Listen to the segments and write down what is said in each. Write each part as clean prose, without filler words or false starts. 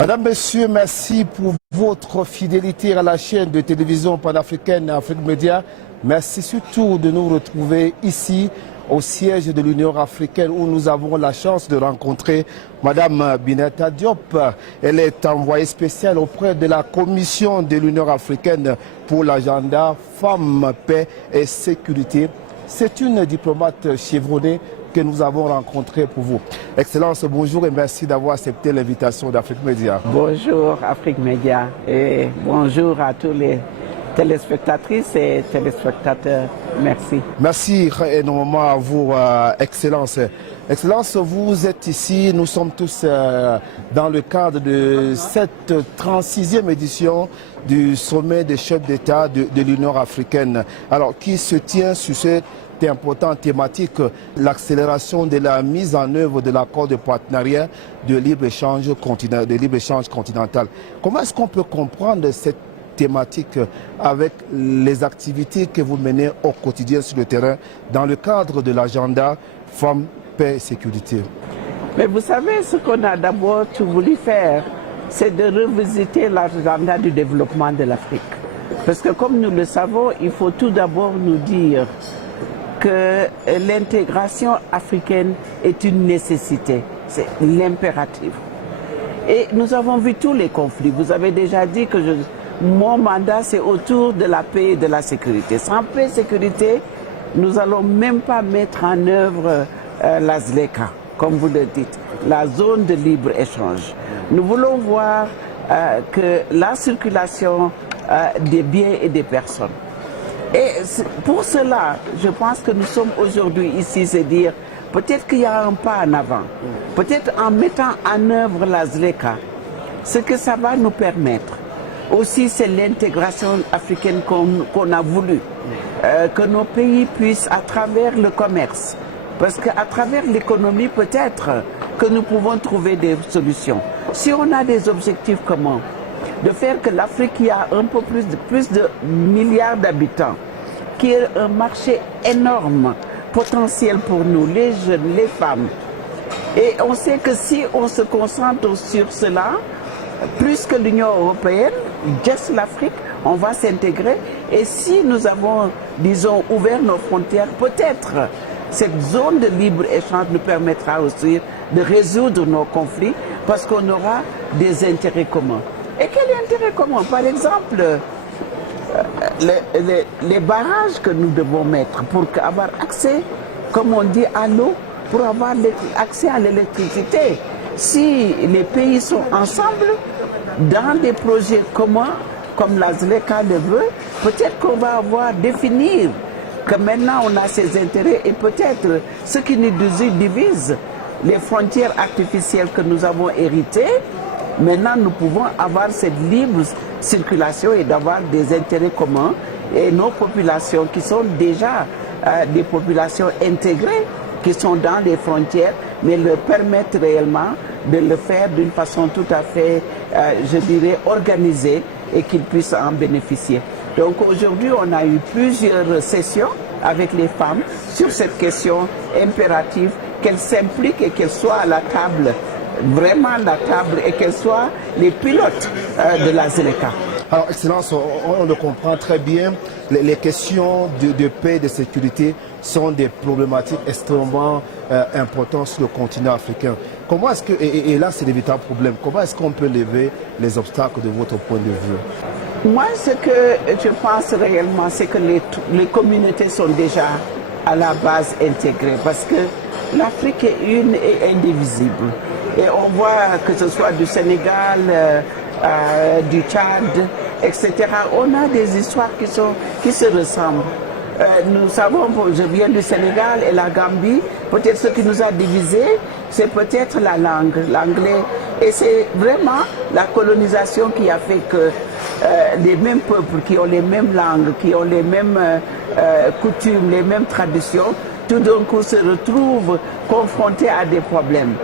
Madame, Monsieur, merci pour votre fidélité à la chaîne de télévision panafricaine Afrique Média. Merci surtout de nous retrouver ici au siège de l'Union africaine où nous avons la chance de rencontrer Madame Bineta Diop. Elle est envoyée spéciale auprès de la Commission de l'Union africaine pour l'agenda Femmes, Paix et Sécurité. C'est une diplomate chevronnée que nous avons rencontrée pour vous. Excellence, bonjour et merci d'avoir accepté l'invitation d'Afrique Média. Bonjour Afrique Média et bonjour à tous les téléspectatrices et téléspectateurs. Merci. Merci énormément à vous, Excellence. Excellence, vous êtes ici, nous sommes tous dans le cadre de cette 36e édition du sommet des chefs d'État de l'Union africaine, alors qui se tient sur cette importante thématique, l'accélération de la mise en œuvre de l'accord de partenariat de libre-échange continental. Comment est-ce qu'on peut comprendre cette thématique avec les activités que vous menez au quotidien sur le terrain dans le cadre de l'agenda Femmes, Paix et Sécurité? Mais vous savez, ce qu'on a d'abord voulu faire, c'est de revisiter l'agenda du développement de l'Afrique. Parce que comme nous le savons, il faut tout d'abord nous dire que l'intégration africaine est une nécessité, c'est l'impératif. Et nous avons vu tous les conflits. Vous avez déjà dit que mon mandat, c'est autour de la paix et de la sécurité. Sans paix et sécurité, nous n'allons même pas mettre en œuvre la ZLECA, comme vous le dites, la zone de libre-échange. Nous voulons voir que la circulation des biens et des personnes. Et pour cela, je pense que nous sommes aujourd'hui ici, c'est dire, peut-être qu'il y a un pas en avant. Peut-être en mettant en œuvre la ZLECA, ce que ça va nous permettre, aussi c'est l'intégration africaine qu'on a voulu, que nos pays puissent, à travers le commerce, parce qu'à travers l'économie peut-être que nous pouvons trouver des solutions. Si on a des objectifs communs, de faire que l'Afrique, qui a un peu plus de milliards d'habitants, qui est un marché énorme, potentiel pour nous, les jeunes, les femmes. Et on sait que si on se concentre sur cela, plus que l'Union européenne, juste l'Afrique, on va s'intégrer. Et si nous avons, disons, ouvert nos frontières, peut-être cette zone de libre-échange nous permettra aussi de résoudre nos conflits parce qu'on aura des intérêts communs. Et quel intérêt commun? Par exemple, les barrages que nous devons mettre pour avoir accès, comme on dit, à l'eau, pour avoir accès à l'électricité. Si les pays sont ensemble dans des projets communs, comme la ZLECA le veut, peut-être qu'on va définir que maintenant on a ces intérêts et peut-être ce qui nous divise, les frontières artificielles que nous avons héritées. Maintenant, nous pouvons avoir cette libre circulation et d'avoir des intérêts communs. Et nos populations qui sont déjà des populations intégrées, qui sont dans les frontières, mais leur permettent réellement de le faire d'une façon tout à fait, je dirais, organisée et qu'ils puissent en bénéficier. Donc aujourd'hui, on a eu plusieurs sessions avec les femmes sur cette question impérative, qu'elles s'impliquent et qu'elles soient à la table, vraiment la table, et qu'elles soient les pilotes de la ZLECA. Alors, Excellence, on le comprend très bien, les questions de paix et de sécurité sont des problématiques extrêmement importantes sur le continent africain. Comment est-ce que, et là c'est l'évitable problème, comment est-ce qu'on peut lever les obstacles de votre point de vue? Moi, ce que je pense réellement, c'est que les communautés sont déjà à la base intégrées, parce que l'Afrique est une et indivisible. Et on voit que ce soit du Sénégal, du Tchad, etc. On a des histoires qui se ressemblent. Nous savons, je viens du Sénégal et la Gambie, peut-être ce qui nous a divisés, c'est peut-être la langue, l'anglais. Et c'est vraiment la colonisation qui a fait que les mêmes peuples qui ont les mêmes langues, qui ont les mêmes coutumes, les mêmes traditions, tout d'un coup se retrouvent confrontés à des problèmes.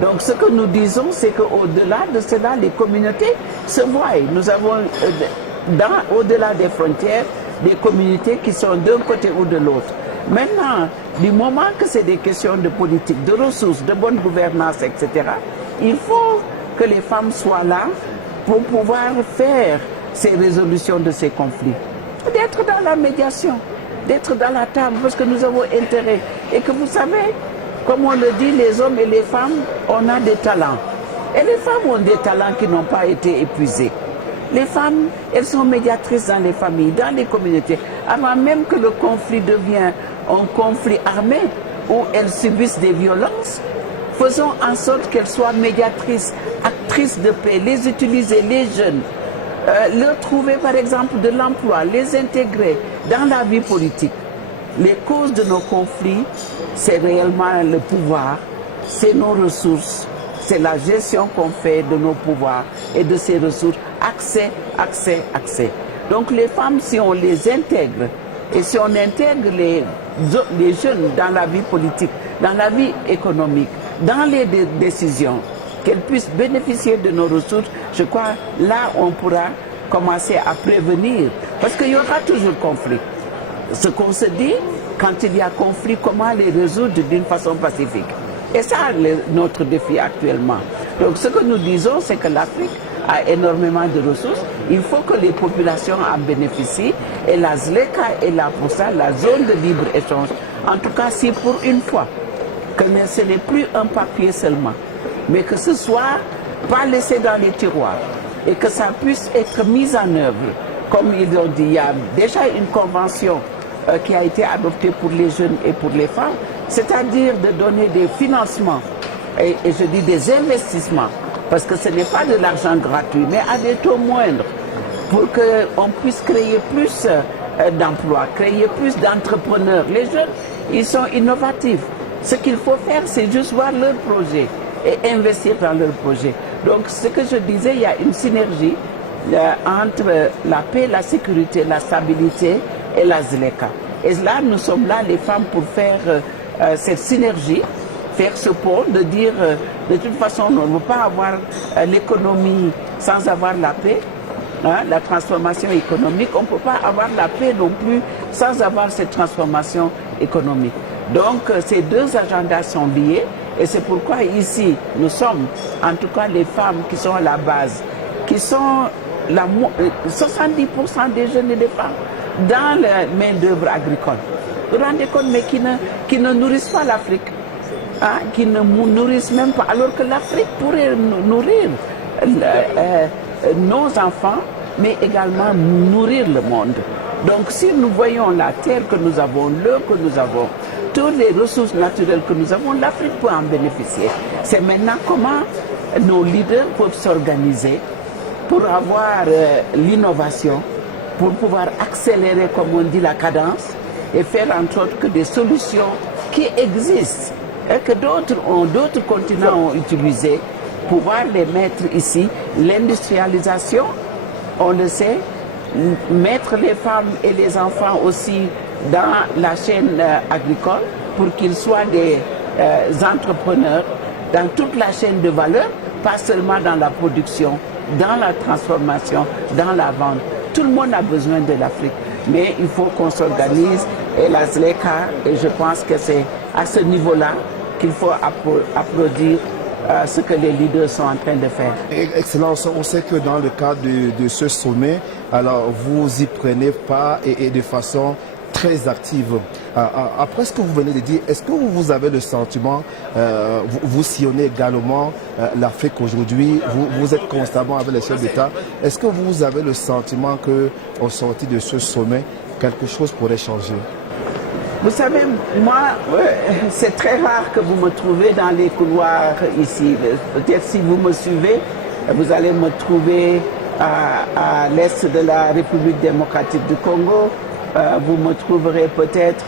Donc ce que nous disons, c'est qu'au-delà de cela, les communautés se voient. Nous avons, au-delà des frontières, des communautés qui sont d'un côté ou de l'autre. Maintenant, du moment que c'est des questions de politique, de ressources, de bonne gouvernance, etc., il faut que les femmes soient là pour pouvoir faire ces résolutions de ces conflits. D'être dans la médiation, d'être dans la table, parce que nous avons intérêt. Et que vous savez, comme on le dit, les hommes et les femmes, on a des talents. Et les femmes ont des talents qui n'ont pas été épuisés. Les femmes, elles sont médiatrices dans les familles, dans les communautés. Avant même que le conflit devienne un conflit armé, où elles subissent des violences, faisons en sorte qu'elles soient médiatrices, actrices de paix, les utiliser, les jeunes, leur trouver par exemple de l'emploi, les intégrer dans la vie politique. Les causes de nos conflits, c'est réellement le pouvoir, c'est nos ressources, c'est la gestion qu'on fait de nos pouvoirs et de ces ressources. Accès, accès, accès. Donc les femmes, si on les intègre, et si on intègre les jeunes dans la vie politique, dans la vie économique, dans les décisions, qu'elles puissent bénéficier de nos ressources, je crois là on pourra commencer à prévenir. Parce qu'il y aura toujours conflit. Ce qu'on se dit, quand il y a conflit, comment les résoudre d'une façon pacifique. Et ça, notre défi actuellement. Donc ce que nous disons, c'est que l'Afrique a énormément de ressources. Il faut que les populations en bénéficient. Et la ZLECA est là pour ça, la zone de libre-échange. En tout cas, si pour une fois, que ce n'est plus un papier seulement, mais que ce soit pas laissé dans les tiroirs et que ça puisse être mis en œuvre. Comme ils ont dit, il y a déjà une convention qui a été adoptée pour les jeunes et pour les femmes, c'est-à-dire de donner des financements et je dis des investissements, parce que ce n'est pas de l'argent gratuit, mais à des taux moindres, pour qu'on puisse créer plus d'emplois, créer plus d'entrepreneurs. Les jeunes, ils sont innovatifs. Ce qu'il faut faire, c'est juste voir leur projet et investir dans leur projet. Donc, ce que je disais, il y a une synergie entre la paix, la sécurité, la stabilité et la ZLECA. Et là, nous sommes là, les femmes, pour faire cette synergie, faire ce pont, de dire, de toute façon, on ne peut pas avoir l'économie sans avoir la paix, hein, la transformation économique. On ne peut pas avoir la paix non plus sans avoir cette transformation économique. Donc, ces deux agendas sont liés. Et c'est pourquoi ici, nous sommes, en tout cas les femmes qui sont à la base, qui sont 70% des jeunes et des femmes dans la main-d'œuvre agricole. Vous vous rendez compte, mais qui ne nourrissent pas l'Afrique, hein, qui ne nourrissent même pas, alors que l'Afrique pourrait nourrir nos enfants, mais également nourrir le monde. Donc si nous voyons la terre que nous avons, l'eau que nous avons, toutes les ressources naturelles que nous avons, l'Afrique peut en bénéficier. C'est maintenant comment nos leaders peuvent s'organiser pour avoir l'innovation, pour pouvoir accélérer, comme on dit, la cadence et faire entre autres que des solutions qui existent et que d'autres continents ont utilisées, pouvoir les mettre ici. L'industrialisation, on le sait, mettre les femmes et les enfants aussi dans la chaîne agricole pour qu'ils soient des entrepreneurs dans toute la chaîne de valeur, pas seulement dans la production, dans la transformation, dans la vente. Tout le monde a besoin de l'Afrique, mais il faut qu'on s'organise et la ZLECA, et je pense que c'est à ce niveau-là qu'il faut applaudir ce que les leaders sont en train de faire. Excellence, on sait que dans le cadre de ce sommet, alors vous y prenez part et de façon très active. Après ce que vous venez de dire, est-ce que vous avez le sentiment, vous sillonnez également l'Afrique aujourd'hui, vous êtes constamment avec les chefs d'État, est-ce que vous avez le sentiment qu'au sortir de ce sommet, quelque chose pourrait changer? Vous savez, moi, c'est très rare que vous me trouvez dans les couloirs ici. Peut-être si vous me suivez, vous allez me trouver à l'est de la République démocratique du Congo. Vous me trouverez peut-être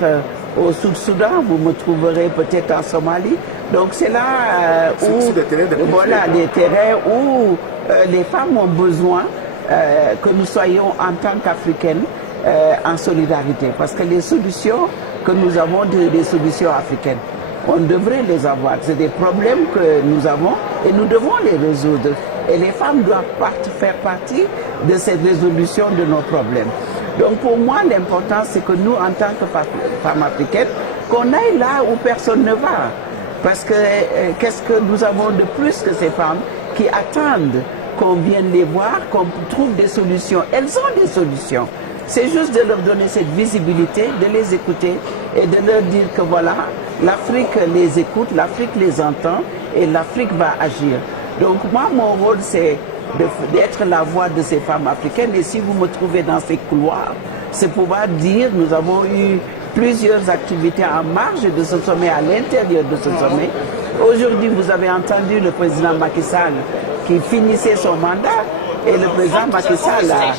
au Sud-Soudan, vous me trouverez peut-être en Somalie. Donc c'est là où, voilà, des terrains où les femmes ont besoin que nous soyons en tant qu'Africaines en solidarité. Parce que les solutions que nous avons, des solutions africaines, on devrait les avoir. C'est des problèmes que nous avons et nous devons les résoudre. Et les femmes doivent faire partie de cette résolution de nos problèmes. Donc pour moi, l'important, c'est que nous, en tant que femmes africaines, qu'on aille là où personne ne va. Parce que qu'est-ce que nous avons de plus que ces femmes? qui attendent qu'on vienne les voir, qu'on trouve des solutions. Elles ont des solutions. C'est juste de leur donner cette visibilité, de les écouter et de leur dire que voilà, l'Afrique les écoute, l'Afrique les entend et l'Afrique va agir. Donc moi, mon rôle, c'est d'être la voix de ces femmes africaines. Et si vous me trouvez dans ces couloirs, c'est pouvoir dire, nous avons eu plusieurs activités en marge de ce sommet, à l'intérieur de ce sommet. Aujourd'hui, vous avez entendu le président Macky Sall qui finissait son mandat et le président Macky Sall a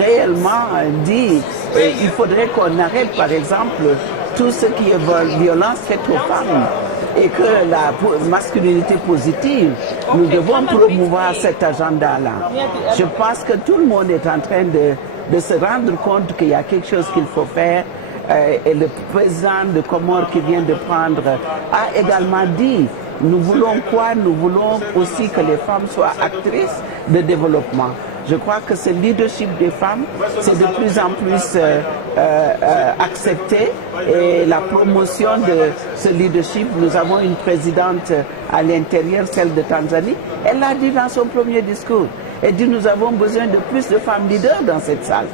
réellement dit qu'il faudrait qu'on arrête, par exemple, tout ce qui est violence faite aux femmes et que la masculinité positive, nous devons promouvoir cet agenda-là. Je pense que tout le monde est en train de se rendre compte qu'il y a quelque chose qu'il faut faire. Et le président de Comores qui vient de prendre a également dit, nous voulons quoi? Nous voulons aussi que les femmes soient actrices de développement. Je crois que ce leadership des femmes, c'est de plus en plus accepté et la promotion de ce leadership, nous avons une présidente à l'intérieur, celle de Tanzanie, elle l'a dit dans son premier discours. Elle dit nous avons besoin de plus de femmes leaders dans cette salle.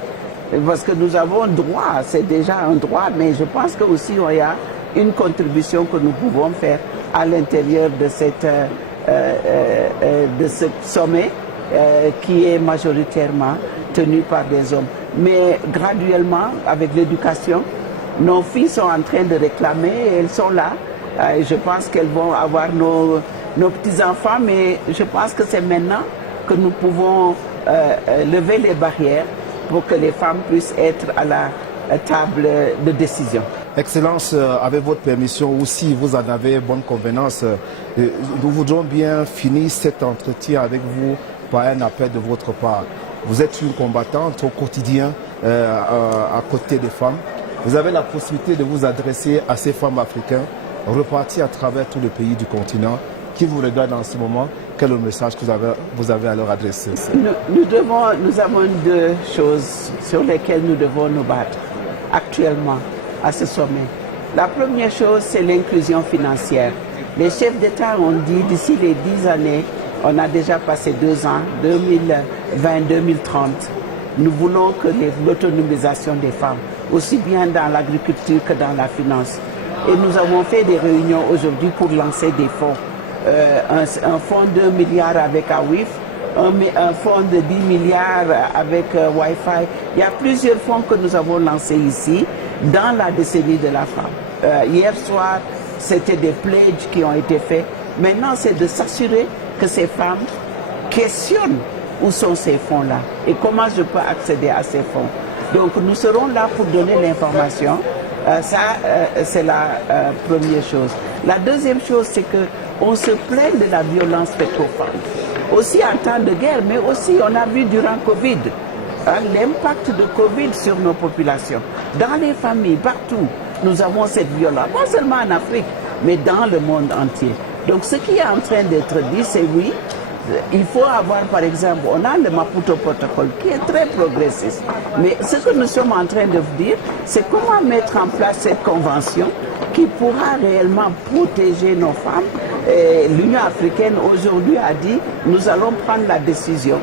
Parce que nous avons droit, c'est déjà un droit, mais je pense que aussi il y a une contribution que nous pouvons faire à l'intérieur de ce sommet qui est majoritairement tenu par des hommes. Mais graduellement, avec l'éducation, nos filles sont en train de réclamer et elles sont là. Et je pense qu'elles vont avoir nos petits-enfants, mais je pense que c'est maintenant que nous pouvons lever les barrières pour que les femmes puissent être à la table de décision. Excellence, avec votre permission aussi, vous en avez bonne convenance. Nous voudrions bien finir cet entretien avec vous par un appel de votre part. Vous êtes une combattante au quotidien à côté des femmes. Vous avez la possibilité de vous adresser à ces femmes africaines reparties à travers tout le pays du continent qui vous regardent en ce moment. Quel est le message que vous avez à leur adresser? Nous avons deux choses sur lesquelles nous devons nous battre actuellement à ce sommet. La première chose, c'est l'inclusion financière. Les chefs d'État ont dit d'ici les 10 années, on a déjà passé 2 ans, 2020-2030. Nous voulons que l'autonomisation des femmes, aussi bien dans l'agriculture que dans la finance. Et nous avons fait des réunions aujourd'hui pour lancer des fonds. Un fonds de 2 milliards avec AWIF, un fonds de 10 milliards avec Wi-Fi. Il y a plusieurs fonds que nous avons lancés ici dans la décennie de la femme. Hier soir, c'était des pledges qui ont été faits. Maintenant, c'est de s'assurer que ces femmes questionnent où sont ces fonds-là et comment je peux accéder à ces fonds. Donc, nous serons là pour donner l'information. C'est la première chose. La deuxième chose, c'est qu'on se plaint de la violence faite aux femmes. Aussi en temps de guerre, mais aussi on a vu durant Covid, l'impact de Covid sur nos populations. Dans les familles, partout, nous avons cette violence. Pas seulement en Afrique, mais dans le monde entier. Donc ce qui est en train d'être dit, c'est oui, il faut avoir, par exemple, on a le Maputo Protocol qui est très progressiste. Mais ce que nous sommes en train de dire, c'est comment mettre en place cette convention qui pourra réellement protéger nos femmes. L'Union africaine aujourd'hui a dit, nous allons prendre la décision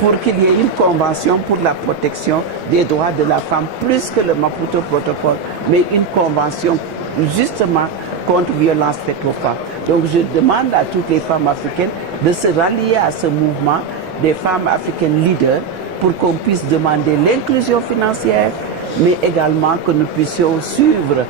pour qu'il y ait une convention pour la protection des droits de la femme, plus que le Maputo Protocol, mais une convention justement contre violence faite aux femmes. Donc je demande à toutes les femmes africaines de se rallier à ce mouvement des femmes africaines leaders pour qu'on puisse demander l'inclusion financière, mais également que nous puissions suivre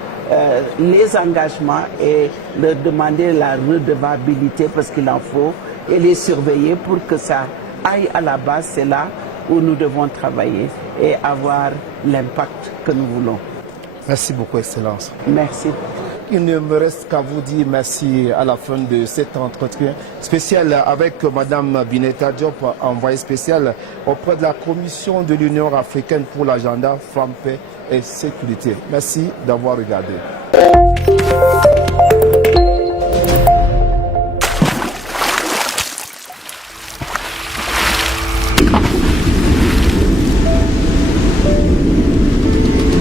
les engagements et leur demander la redevabilité parce qu'il en faut et les surveiller pour que ça aille à la base. C'est là où nous devons travailler et avoir l'impact que nous voulons. Merci beaucoup, Excellence. Merci. Il ne me reste qu'à vous dire merci à la fin de cet entretien spécial avec Mme Bineta Diop, envoyée spéciale auprès de la Commission de l'Union africaine pour l'agenda Femmes, Paix et Sécurité. Merci d'avoir regardé.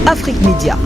Afrique Média.